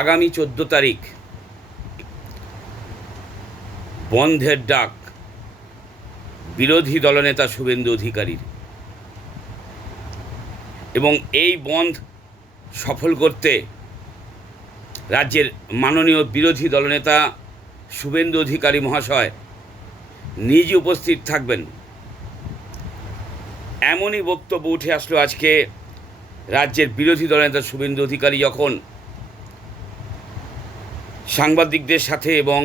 আগামী চোদ্দ তারিখ বন্ধের ডাক বিরোধী দলনেতা শুভেন্দু অধিকারীর। এবং এই বন্ধ সফল করতে রাজ্যের মাননীয় বিরোধী দলনেতা শুভেন্দু অধিকারী মহাশয় নিজে উপস্থিত থাকবেন। এমনই বক্তব্য উঠে আসলো আজকে রাজ্যের বিরোধী দলনেতা শুভেন্দু অধিকারী যখন সাংবাদিকদের সাথে এবং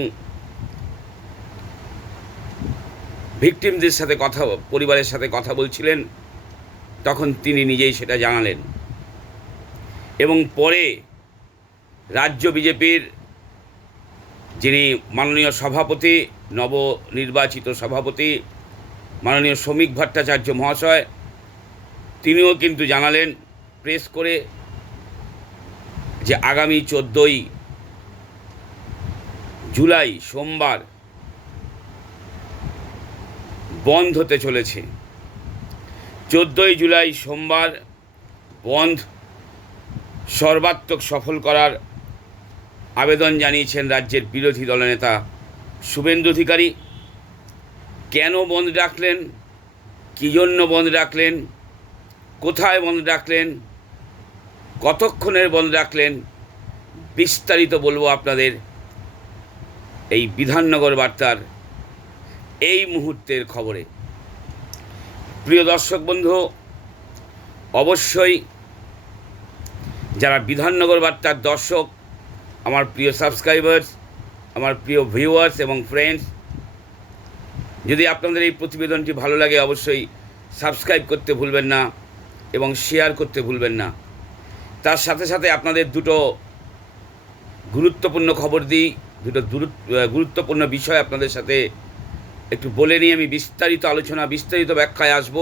ভিকটিমদের সাথে কথা পরিবারের সাথে কথা বলছিলেন, তখন তিনি নিজেই সেটা জানালেন। এবং পরে রাজ্য বিজেপির যিনি মাননীয় সভাপতি, নবনির্বাচিত সভাপতি, মাননীয় শ্রমিক ভট্টাচার্য মহাশয়, তিনিও কিন্তু জানালেন প্রেস করে যে আগামী চোদ্দোই জুলাই, সোমবার বন্ধ হতে চলেছে। চোদ্দোই জুলাই, সোমবার বন্ধ। সর্বাত্মক সফল করার আবেদন জানিয়েছেন রাজ্যের বিরোধী দলনেতা শুভেন্দু অধিকারী। কেন বন্ধ রাখলেন? কী জন্য বন্ধ রাখলেন? কোথায় বন্ধ রাখলেন? কতক্ষণের বন্ধ রাখলেন? বিস্তারিত বলব আপনাদের এই বিধাননগর বার্তার এই মুহূর্তের খবরে। প্রিয় দর্শক বন্ধু, অবশ্যই যারা বিধাননগর বার্তার দর্শক, আমার প্রিয় সাবস্ক্রাইবার্স, আমার প্রিয় ভিউয়ার্স এবং ফ্রেন্ডস, যদি আপনাদের এই প্রতিবেদনটি ভালো লাগে অবশ্যই সাবস্ক্রাইব করতে ভুলবেন না এবং শেয়ার করতে ভুলবেন না। তার সাথে সাথে আপনাদের দুটো গুরুত্বপূর্ণ খবর দিই। দুটো গুরুত্বপূর্ণ বিষয় আপনাদের সাথে একটু বলে নিয়ে আমি বিস্তারিত আলোচনা, বিস্তারিত ব্যাখ্যায় আসব।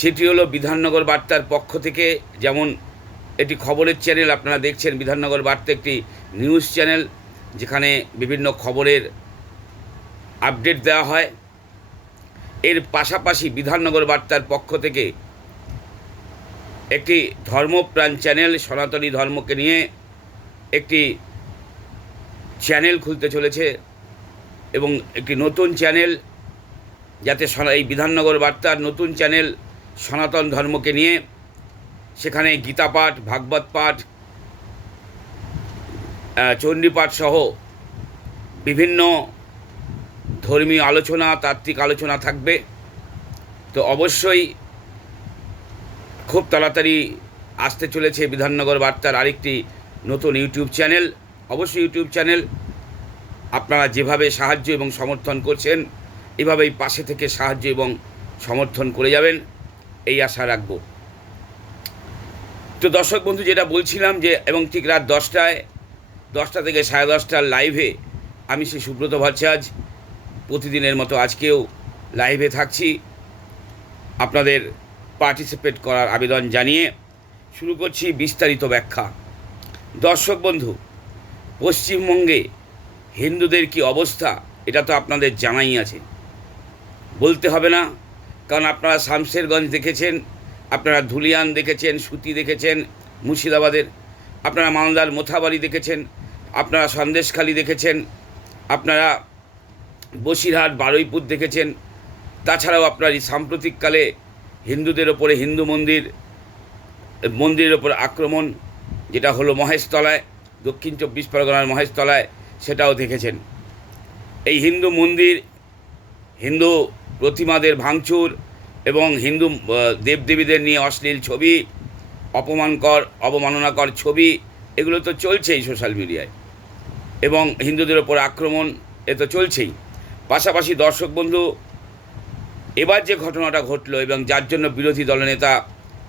সেটি হলো বিধাননগর বার্তার পক্ষ থেকে। যেমন এটি খবরের চ্যানেল, আপনারা দেখছেন বিধাননগর বার্তা একটি নিউজ চ্যানেল, যেখানে বিভিন্ন খবরের আপডেট দেওয়া হয়। এর পাশাপাশি বিধাননগর বার্তার পক্ষ থেকে একটি ধর্মপ্রাণ চ্যানেল, সনাতনী ধর্মকে নিয়ে একটি চ্যানেল খুলতে চলেছে এবং একটি নতুন চ্যানেল যাতে এই বিধাননগর বার্তার নতুন চ্যানেল সনাতন ধর্মকে নিয়ে সেখানে গীতা পাঠ ভাগবত পাঠ চণ্ডীপাঠ সহ বিভিন্ন ধর্মীয় আলোচনা, তাত্ত্বিক আলোচনা থাকবে। তো অবশ্যই খুব তাড়াতাড়ি আসতে চলেছে বিধাননগর বার্তার আরেকটি নতুন ইউটিউব চ্যানেল। অবশ্যই ইউটিউব চ্যানেল আপনারা যেভাবে সাহায্য এবং সমর্থন করছেন, এভাবেই পাশে থেকে সাহায্য এবং সমর্থন করে যাবেন, এই আশা রাখব। তো দর্শক বন্ধু, যেটা বলছিলাম যে, এবং ঠিক রাত দশটায়, দশটা থেকে সাড়ে দশটার লাইভে আমি শ্রী সুব্রত ভট্টাচার্য, প্রতিদিনের মতো আজকেও লাইভে থাকছি। আপনাদের পার্টিসিপেট করার আবেদন জানিয়ে শুরু করছি বিস্তারিত ব্যাখ্যা। দর্শক বন্ধু পশ্চিমবঙ্গে হিন্দুদের কি অবস্থা, এটা তো আপনাদের জানাই আছে। বলতে হবে না, কারণ আপনারা শামশেরগঞ্জ দেখেছেন, আপনারা ধুলিয়ান দেখেছেন, সুতি দেখেছেন, মুর্শিদাবাদের, আপনারা মালদার মোথাবাড়ি দেখেছেন, আপনারা সন্দেশখালি দেখেছেন, আপনারা বসিরহাট, বারুইপুর দেখেছেন, তাছাড়াও আপনার এই সাম্প্রতিককালে হিন্দুদের ওপরে হিন্দু মন্দির, মন্দিরের ওপর আক্রমণ, যেটা হলো মহেশতলায় দক্ষিণ চব্বিশ পরগনার মহেশতলায় সেটাও দেখেছেন। এই হিন্দু মন্দির, হিন্দু প্রতিমাদের ভাঙচুর এবং হিন্দু দেবদেবীদের নিয়ে অশ্লীল ছবি, অপমানকর, অবমাননাকর ছবি, এগুলো তো চলছেই সোশ্যাল মিডিয়ায়। এবং হিন্দুদের ওপর আক্রমণ, এ তো চলছেই। পাশাপাশি দর্শক বন্ধু, এবার যে ঘটনাটা ঘটলো এবং যার জন্য বিরোধী দলনেতা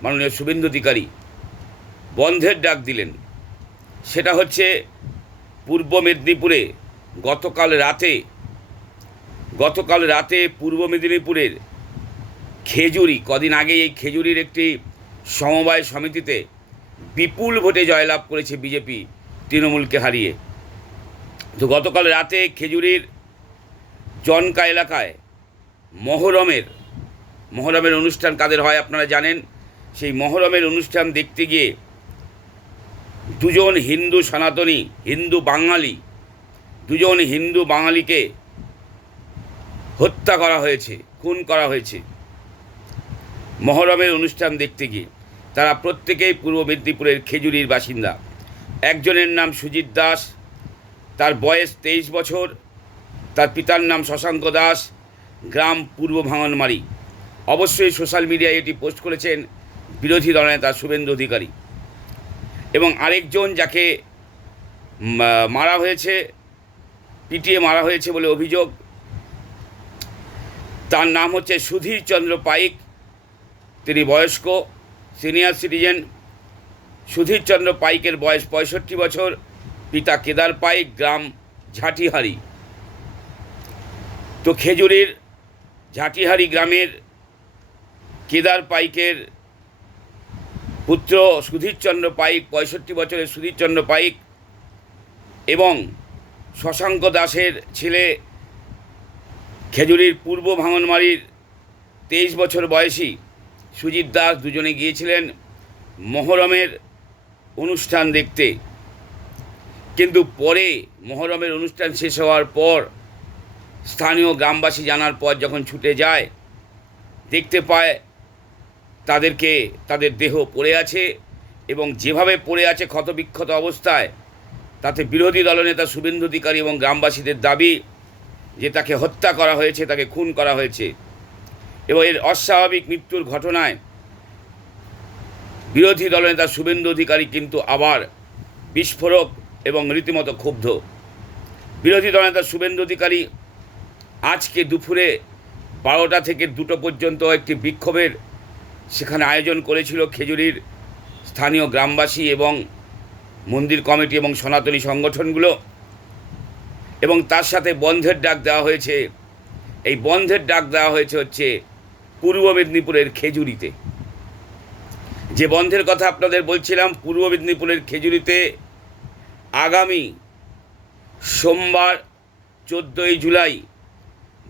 মাননীয় শুভেন্দু অধিকারী বন্ধের ডাক দিলেন সেটা হচ্ছে পূর্ব মেদিনীপুরে গতকাল রাতে গতকাল রাতে পূর্ব মেদিনীপুরের খেজুরি, কদিন আগে এই খেজুরির একটি সমবায় সমিতিতে বিপুল ভোটে জয়লাভ করেছে বিজেপি, তৃণমূলকে হারিয়ে। তো গতকাল রাতে খেজুরির জনকা এলাকায় মহরমের মহরমের অনুষ্ঠান কাদের হয় আপনারা জানেন? সেই মহরমের অনুষ্ঠান দেখতে গিয়ে দুজন হিন্দু সনাতনী, হিন্দু বাঙালি, দুজন হিন্দু বাঙালিকে হত্যা করা হয়েছে, খুন করা হয়েছে। মহরমের অনুষ্ঠান দেখতে গিয়ে তারা প্রত্যেকেই পূর্ব মেদিনীপুরের খেজুরির বাসিন্দা। একজনের নাম সুজিত দাস, তার বয়স তেইশ বছর, তার পিতার নাম শশাঙ্ক দাস, গ্রাম পূর্ব ভাঙনমারি। অবশ্যই সোশ্যাল মিডিয়ায় এটি পোস্ট করেছেন বিরোধী দলনেতা শুভেন্দু অধিকারী। এবং আরেকজন যাকে মারা হয়েছে, পিটিয়ে মারা হয়েছে বলে অভিযোগ, তার নাম হচ্ছে সুধীর চন্দ্র পাইক, তিনি বয়স্ক, সিনিয়র সিটিজেন। সুধীর চন্দ্র পাইকের বয়স পঁয়ষট্টি বছর, পিতা কেদার পাইক, গ্রাম ঝাঁটিহারি। তো খেজুরের ঝাঁটিহারি গ্রামের কেদার পাইকের পুত্র সুধীরচন্দ্র পাইক, পঁয়ষট্টি বছরের সুধীরচন্দ্র পাইক এবং শশাঙ্ক দাসের ছেলে খেজুরির পূর্ব ভাঙনমারির তেইশ বছর বয়সী সুজিত দাস দুজনে গিয়েছিলেন মহরমের অনুষ্ঠান দেখতে। কিন্তু পরে মহরমের অনুষ্ঠান শেষ হওয়ার পর স্থানীয় গ্রামবাসী জানার পর যখন ছুটে যায়, দেখতে পায় তাদেরকে তাদের দেহ পড়ে আছে এবং যেভাবে পড়ে আছে ক্ষতবিক্ষত অবস্থায়, তাতে বিরোধী দলনেতা শুভেন্দু অধিকারী এবং গ্রামবাসীদের দাবি যে তাকে হত্যা করা হয়েছে, তাকে খুন করা হয়েছে। এবং এর অস্বাভাবিক মৃত্যুর ঘটনায় বিরোধী দলনেতা শুভেন্দু অধিকারী কিন্তু আবার বিস্ফোরক এবং রীতিমতো ক্ষুব্ধ। বিরোধী দলনেতা শুভেন্দু অধিকারী আজকে দুপুরে বারোটা থেকে দুটো পর্যন্ত একটি বিক্ষোভের সেখানে আয়োজন করেছিল খেজুরির স্থানীয় গ্রামবাসী এবং মন্দির কমিটি এবং সনাতনী সংগঠনগুলো। এবং তার সাথে বন্ধের ডাক দেওয়া হয়েছে। এই বন্ধের ডাক দেওয়া হয়েছে হচ্ছে পূর্ব মেদিনীপুরের খেজুরিতে। যে বন্ধের কথা আপনাদের বলছিলাম, পূর্ব মেদিনীপুরের খেজুরিতে আগামী সোমবার চোদ্দোই জুলাই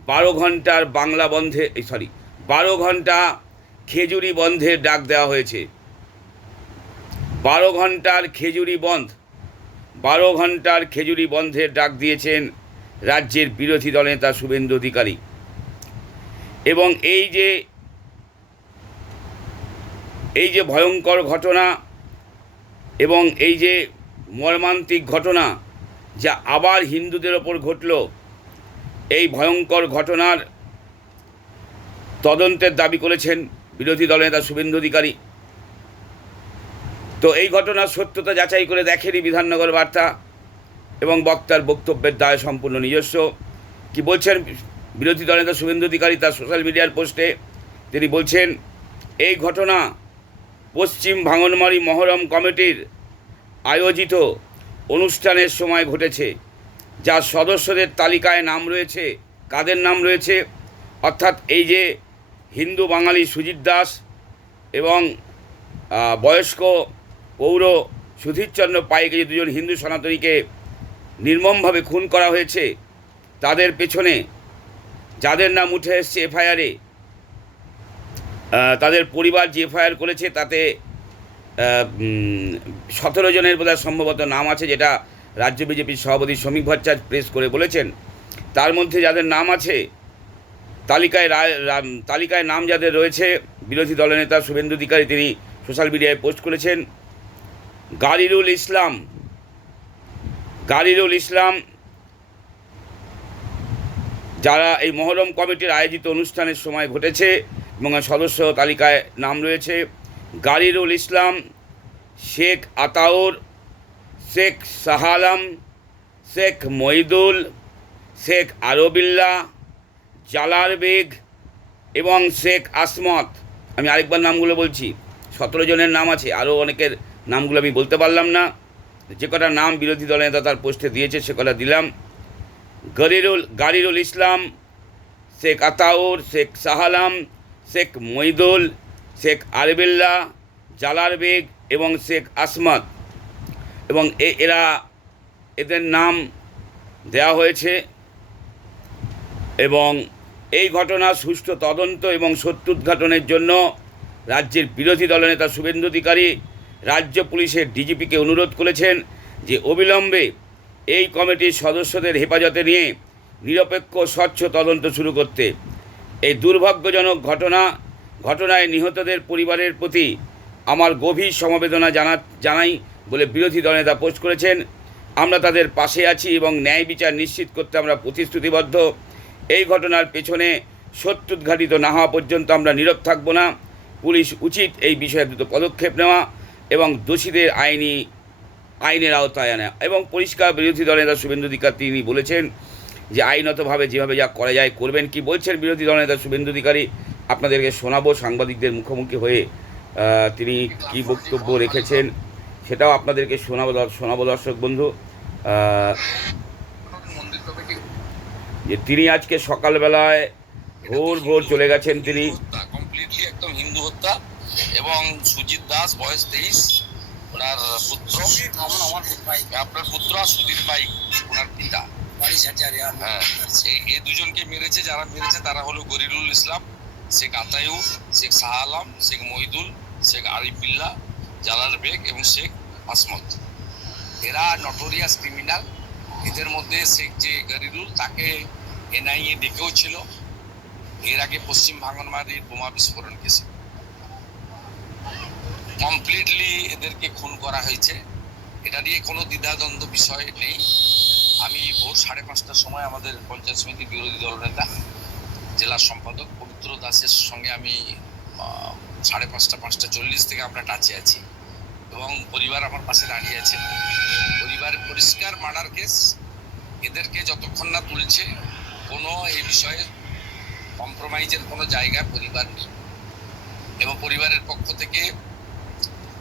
বারো ঘণ্টার বাংলা বন্ধে সরি বারো ঘণ্টা খেজুরি বন্ধের ডাক দেওয়া হয়েছে। বারো ঘণ্টার খেজুরি বন্ধ। বারো ঘণ্টার খেজুরি বন্ধের ডাক দিয়েছেন রাজ্যের বিরোধী দলনেতা শুভেন্দু অধিকারী। এবং এই যে এই যে ভয়ঙ্কর ঘটনা এবং এই যে মর্মান্তিক ঘটনা যা আবার হিন্দুদের ওপর ঘটল, এই ভয়ঙ্কর ঘটনার তদন্তের দাবি করেছেন বিরোধী দলনেতা শুভেন্দু অধিকারী। তো এই ঘটনার সত্যতা যাচাই করে দেখেনি বিধাননগর বার্তা এবং বক্তার বক্তব্যের দায় সম্পূর্ণ নিজস্ব। কি বলছেন বিরোধী দলনেতা শুভেন্দু অধিকারী তার সোশ্যাল মিডিয়ার পোস্টে? তিনি বলছেন, এই ঘটনা পশ্চিম ভাঙনমারি মহরম কমিটির আয়োজিত অনুষ্ঠানের সময় ঘটেছে যার সদস্যদের তালিকায় নাম রয়েছে, কাদের নাম রয়েছে? অর্থাৎ এই যে হিন্দু বাঙালি সুজিত দাস এবং বয়স্ক পৌর সুধীরচন্দ্র পাইকে যে দুজন হিন্দু সনাতনীকে নির্মমভাবে খুন করা হয়েছে, তাদের পেছনে যাদের নাম উঠে এসছে এফআইআরে তাদের পরিবার যে এফআইআর করেছে তাতে সতেরো জনের বোধহয় সম্ভবত নাম আছে, যেটা রাজ্য বিজেপির সভাপতি শ্রমিক ভট্টাচার্য প্রেস করে বলেছেন। তার মধ্যে যাদের নাম আছে তালিকায় রা- রা- তালিকায় নাম যাদের রয়েছে, বিরোধী দলনেতা শুভেন্দু অধিকারী তিনি সোশ্যাল মিডিয়ায় পোস্ট করেছেন। গালিরুল ইসলাম গালিরুল ইসলাম, যারা এই মহরম কমিটির আয়োজিত অনুষ্ঠানের সময় ঘটেছে এবং সদস্য তালিকায় নাম রয়েছে গালিরুল ইসলাম, শেখ আতাউর, শেখ শাহালাম শেখ মইদুল শেখ আরবিল্লা জালার বেগ এবং শেখ আসমত। আমি আরেকবার নামগুলো বলছি। সতেরো জনের নাম আছে। আরও অনেকের নামগুলো আমি বলতে পারলাম না। যে কটা নাম বিরোধী দলনেতা তার পোস্টে দিয়েছে, সে কটা দিলাম। গরিরুল গারিরুল ইসলাম, শেখ আতাউর, শেখ সাহালাম শেখ মইদুল, শেখ আরবিল্লা জালার বেগ এবং শেখ আসমত। এবং এ এরা এদের নাম দেওয়া হয়েছে। এবং এই ঘটনা সুষ্ঠু তদন্ত এবং সত্য উদ্ঘাটনের জন্য রাজ্যের বিরোধী দলনেতা শুভেন্দু অধিকারী রাজ্য পুলিশের ডিজিপিকে অনুরোধ করেছেন যে অবিলম্বে এই কমিটির সদস্যদের হেফাজতে নিয়ে নিরপেক্ষ স্বচ্ছ তদন্ত শুরু করতে। এই দুর্ভাগ্যজনক ঘটনা, ঘটনায় নিহতদের পরিবারের প্রতি আমার গভীর সমবেদনা জানা, জানাই বলে বিরোধী দলনেতা পোস্ট করেছেন। আমরা তাদের পাশে আছি এবং ন্যায় বিচার নিশ্চিত করতে আমরা প্রতিশ্রুতিবদ্ধ। এই ঘটনার পেছনে সত্যুদ্ঘাটিত না হওয়া পর্যন্ত আমরা নীরব থাকব না। পুলিশ উচিত এই বিষয়ে দ্রুত পদক্ষেপ নেওয়া এবং দোষীদের আইনি, আইনের আওতায় আনা। এবং পরিষ্কার বিরোধী দলনেতা শুভেন্দু অধিকার তিনি বলেছেন যে আইনতভাবে যেভাবে যা করা যায় করবেন কি বলছেন বিরোধী দলনেতা শুভেন্দু অধিকারী? আপনাদেরকে শোনাবো সাংবাদিকদের মুখোমুখি হয়ে তিনি কি বক্তব্য রেখেছেন সেটাও আপনাদেরকে শোনাবো শোনাবো দর্শক বন্ধু। যে তিনি আজকে সকালবেলায় ভোর ভোর চলে গেছেন তিনি। কমপ্লিটলি একদম হিন্দু হত্যা। এবং সুজিত দাস বয়স তেইশ ওনার পুত্র। আপনার পুত্র আর সুধীর ভাই ওনার পিতা। হ্যাঁ এই দুজনকে মেরেছে যারা মেরেছে তারা হলো গরিরুল ইসলাম শেখ আতায়ুর শেখ শাহ আলম শেখ মহিদুল শেখ আরিফ বিল্লাহ জালাল বেগ এবং শেখ আসমত। এরা নটোরিয়াস ক্রিমিনাল এদের মধ্যে শেখ যে গরিরুল তাকে এনআইএ ডেকেও ছিল। এর আগে পশ্চিম ভাঙনবাড়ির বোমা বিস্ফোরণ কেসে। কমপ্লিটলি এদেরকে খুন করা হয়েছে। এটা নিয়ে কোনো দ্বিধাদ্বন্দ্ব বিষয় নেই। আমি ভোর সাড়ে পাঁচটার সময় আমাদের পঞ্চায়েত সমিতির বিরোধী দলনেতা জেলা সম্পাদক পবিত্র দাসের সঙ্গে আমি সাড়ে পাঁচটা পাঁচটা চল্লিশ থেকে আমরা টাচে আছি এবং পরিবার আমার পাশে দাঁড়িয়ে আছে। পরিবার পরিষ্কার মার্ডার কেস। এদেরকে যতক্ষণ না তুলছে কোনো এই বিষয়ে কম্প্রোমাইজের কোনো জায়গা পরিবার নেই। এবং পরিবারের পক্ষ থেকে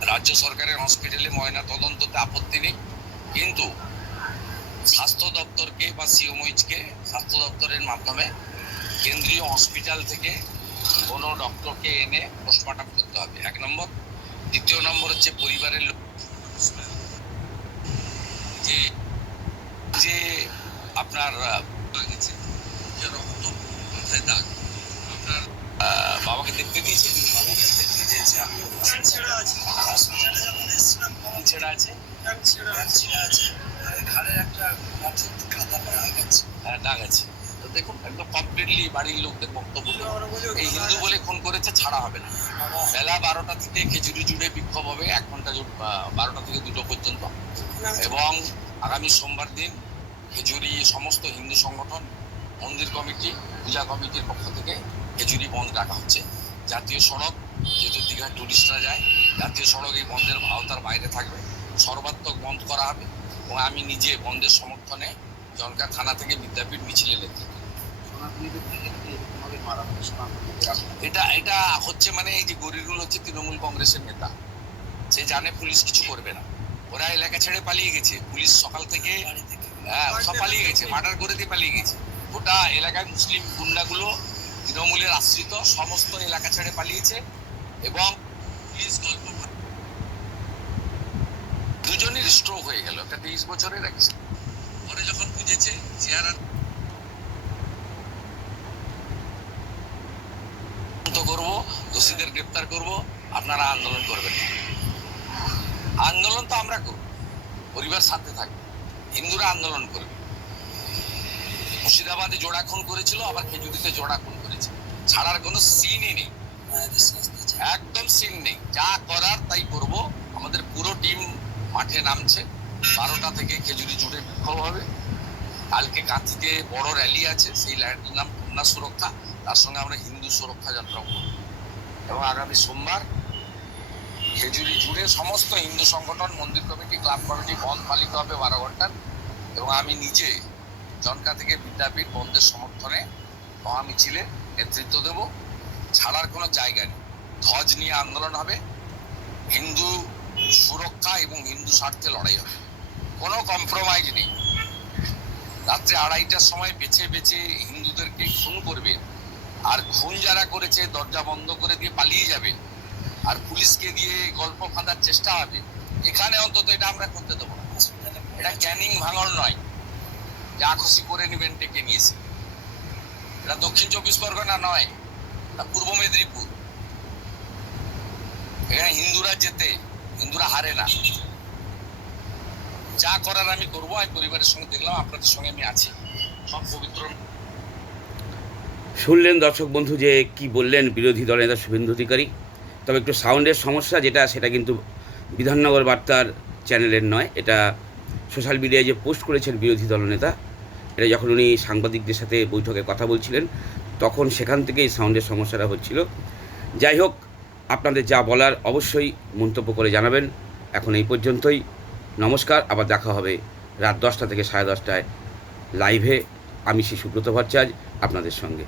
রাজ্য সরকারের হসপিটালে ময়না তদন্ততে আপত্তি নেই। কিন্তু স্বাস্থ্য দপ্তরকে বা সিওমইচকে স্বাস্থ্য দপ্তরের মাধ্যমে কেন্দ্রীয় হসপিটাল থেকে কোনো ডক্টরকে এনে পোস্টমর্টম করতে হবে। এক নম্বর। দ্বিতীয় নম্বর হচ্ছে পরিবারের লোক যে যে আপনার আহ, গেছে যে রক্ত মাথায় দাগ আপনার আহ, ছেড়া আছে হসপিটালে এসেছিলাম ছেড়া আছে হ্যাঁ, তো দেখুন একদম কমপ্লিটলি বাড়ির লোকদের বক্তব্য এই হিন্দু বলে খুন করেছে ছাড়া হবে না বেলা বারোটা থেকে খেজুরি জুড়ে বিক্ষোভ হবে এক ঘণ্টা বারোটা থেকে দুটো পর্যন্ত এবং আগামী সোমবার দিন খেজুরি সমস্ত হিন্দু সংগঠন মন্দির কমিটি পূজা কমিটির পক্ষ থেকে খেজুরি বন্ধ রাখা হচ্ছে জাতীয় সড়ক, যেহেতু দীঘার টুরিস্টরা যায়, জাতীয় সড়ক এই বন্ধের আওতার বাইরে থাকবে। সর্বাত্মক বন্ধ করা হবে এবং আমি নিজে বন্ধের সমর্থনে জনকা থানা থেকে বিদ্যাপীঠ মিছিলে নেতৃত্ব এটা এটা হচ্ছে মানে এই যে গরিরুল হচ্ছে তৃণমূল কংগ্রেসের নেতা। সে জানে পুলিশ কিছু করবে না। ওরা এলাকা ছেড়ে পালিয়ে গেছে। পুলিশ সকাল থেকে হ্যাঁ সব পালিয়ে গেছে, মার্ডার করে দিয়ে পালিয়ে গেছে। গোটা এলাকায় মুসলিম গুন্ডাগুলো তৃণমূলের আশ্রিত, সমস্ত এলাকা ছেড়ে পালিয়েছে এবং পুলিশ গল্প দুজনের স্ট্রোক হয়ে গেল, একটা তেইশ বছরের এক পরে যখন বুঝেছে চেহারা করব, দোষীদের গ্রেপ্তার করব, আপনারা আন্দোলন করবেন আন্দোলন তো আমরা করব, পরিবার সাথে থাকবে, হিন্দুরা আন্দোলন করবে। মুর্শিদাবাদে জোড়া খুন করেছিল, আবার খেজুরিতে জোড়া খুন ছাড়ার কোনো সিনই নেই। একদম সিন নেই। যা করার তাই করব। আমাদের পুরো টিম মাঠে নামছে। বারোটা থেকে খেজুরি জুড়ে বিক্ষোভ হবে। কালকে কাঁথিতে বড় র্যালি আছে। সেই র্যালির নাম কন্যা সুরক্ষা। তার সঙ্গে আমরা হিন্দু সুরক্ষা যাত্রা করব। এবং আগামী সোমবার খেজুরি জুড়ে সমস্ত হিন্দু সংগঠন, মন্দির কমিটি, ক্লাব কমিটি বন্ধ পালিত হবে বারো ঘণ্টার। এবং আমি নিজে জনকা থেকে বিদ্যাপীঠ বন্ধের সমর্থনে মহা মিছিলে নেতৃত্ব দেব। ছাড়ার কোনো জায়গা নেই। ধ্বজ নিয়ে আন্দোলন হবে। হিন্দু সুরক্ষা এবং হিন্দু স্বার্থে লড়াই হবে। কোনো কম্প্রোমাইজ নেই। রাত্রে আড়াইটার সময় বেছে বেছে হিন্দুদেরকে খুন করবে। আর খুন যারা করেছে, দরজা বন্ধ করে দিয়ে পালিয়ে যাবে। আর পুলিশকে দিয়ে গল্প ফাঁদার চেষ্টা হবে। এখানে অন্তত এটা আমরা করতে দেবো না। এটা ক্যানিং ভাঙন নয়। যা খুশি করে নেবেন, ডেকে নিয়েছে এটা দক্ষিণ চব্বিশ পরগনা নয় পূর্ব মেদিনীপুর। এখানে হিন্দুরা যেতে হিন্দুরা হারে না। যা করার আমি করব, আমি পরিবারের সঙ্গে দেখলাম, আপনাদের সঙ্গে আমি আছি। সব পবিত্র। শুনলেন দর্শক বন্ধু যে কি বললেন বিরোধী দলের নেতা শুভেন্দু অধিকারী। তবে একটু সাউন্ডের সমস্যা যেটা, সেটা কিন্তু বিধাননগর বার্তার চ্যানেলের নয়, এটা সোশ্যাল মিডিয়ায় যে পোস্ট করেছেন বিরোধী দলনেতা এটা যখন উনি সাংবাদিকদের সাথে বৈঠকে কথা বলছিলেন, তখন সেখান থেকেই সাউন্ডের সমস্যাটা হচ্ছিল। যাই হোক, আপনাদের যা বলার অবশ্যই মন্তব্য করে জানাবেন। এখন এই পর্যন্তই। নমস্কার, আবার দেখা হবে রাত দশটা থেকে সাড়ে দশটায় লাইভে আমি শ্রী সুব্রত ভট্টাচার্য, আপনাদের সঙ্গে।